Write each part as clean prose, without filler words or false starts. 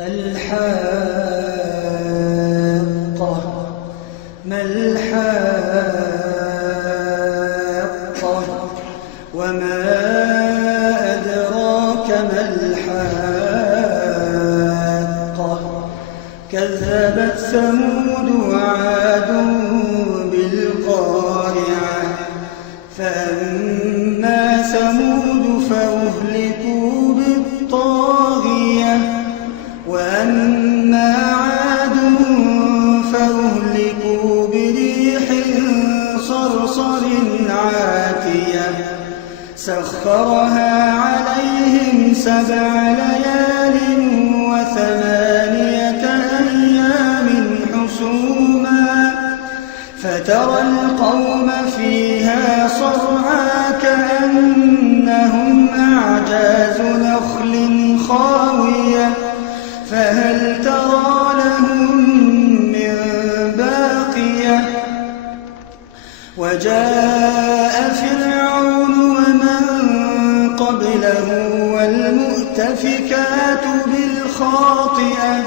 الحاقة ما الحاقة وما أدراك ما الحاقة كذبت ثمود وعاد بالقارعة فأما ثمود فأهلكوا بالطاغية وأما عاد فأهلكوا بريح صرصر عاتية سخرها عليهم 7 ليال و8 أيام حسوما فترى القوم فيها صرعى كأنهم أعجاز نخل خاوية فهل ترى لهم من باقية وجاء فرعون ومن قبله والمؤتفكات بالخاطئة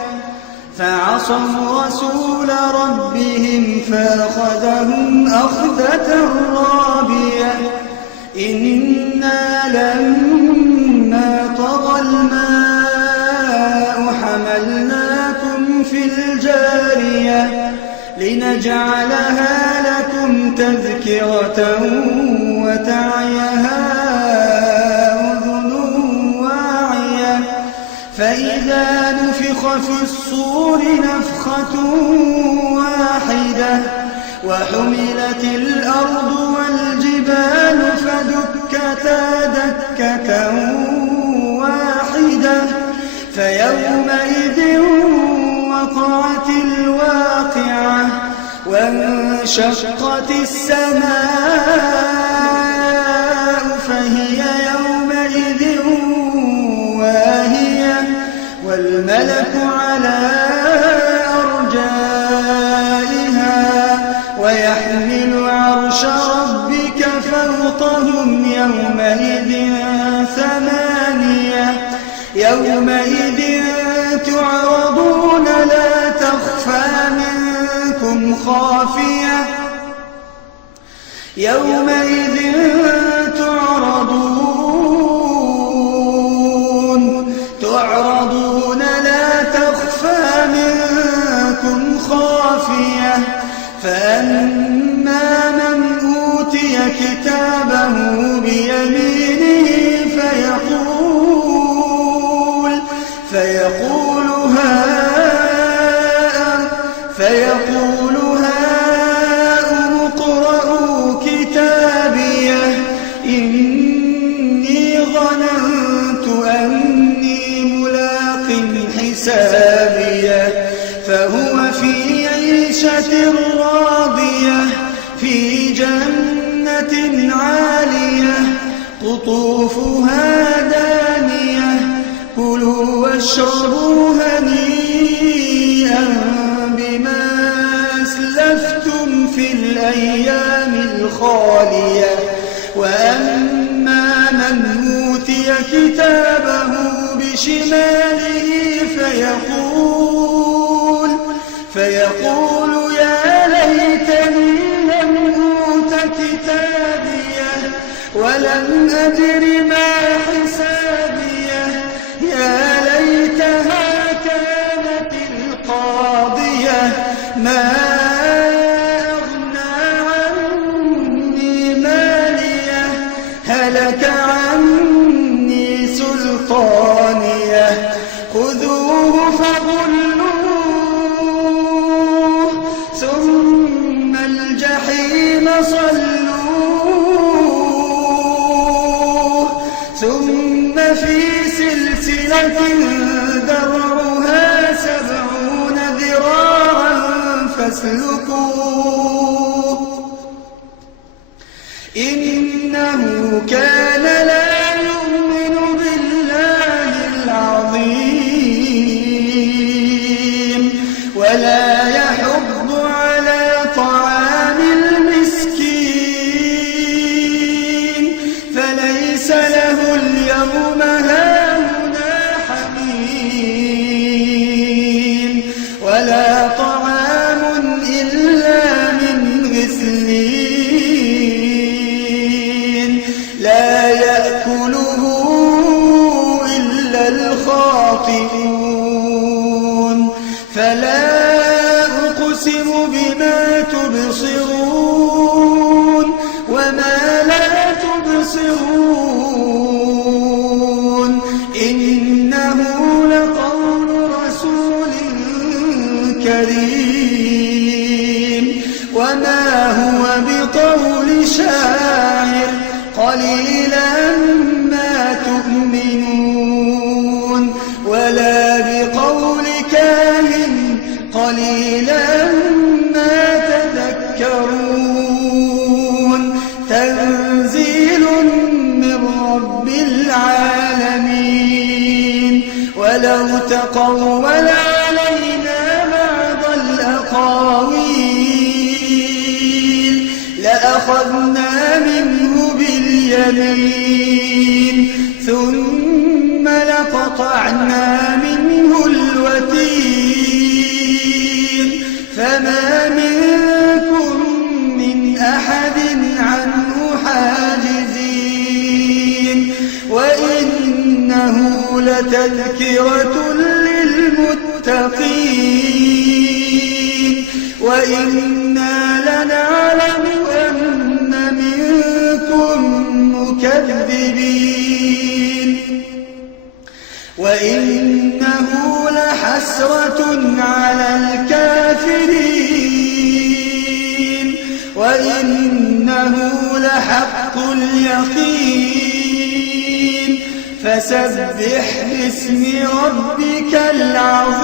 فعصوا رسول ربهم فأخذهم أخذة رابية إنا لما طغى الماء حملناكم في الجارية لنجعلها لكم تذكرة وتعيها أذن واعية فإذا نفخ في الصور نفخة واحدة وحملت الأرض والجبال فدكتا دكة واحدة فيومئذ وقعت الواقعة وانشقت السماء فهي يومئذ واهية والملك على أرجائها ويحمل عرش ربك فوقهم يومئذ 8 يومئذ تعرضون لا تخفى منكم خافية يومئذ تعرضون لا تخفى منكم خافية فأما من أوتي كتابه بيمينه فيقول هاؤم اقرءوا كتابيه إني ظننت أني ملاق حسابيه فهو في عيشة راضية في جنة عالية قطوفها دانية كلوا واشربوا هنيئا بما أسلفتم في الأيام الخالية وأما من أوتي كتابه بشماله فيقول يا ليتني لم أوت كتابيه ولم أدر ما حسابيه يا ليتها كانت القاضية ما أغنى عني ماليه هلك عني سلطانيه خذوه فغلوه ثم الجحيم صلوه ثم في سلسلة درعها 70 ذراعا فاسلكوه إنه كان لا يؤمن بالله العظيم ولا يحض على طعام المسكين فليس له اليوم هاهنا حميم أليم وما هو بقول شاعر قليلا ما تؤمنون ولا بقول كاهن قليلا ما تذكرون تنزيل من رب العالمين ولو تقول علينا بعض الأقاويل لأخذنا منه باليمين ثم لقطعنا منه الوتين فما منكم من أحد عنه حاجزين وإنه لتذكرة للمتقين وإنا لنعلم أن منكم مكذبين وإنه لحسرة على الكافرين وإنه لحق اليقين فسبح باسم ربك العظيم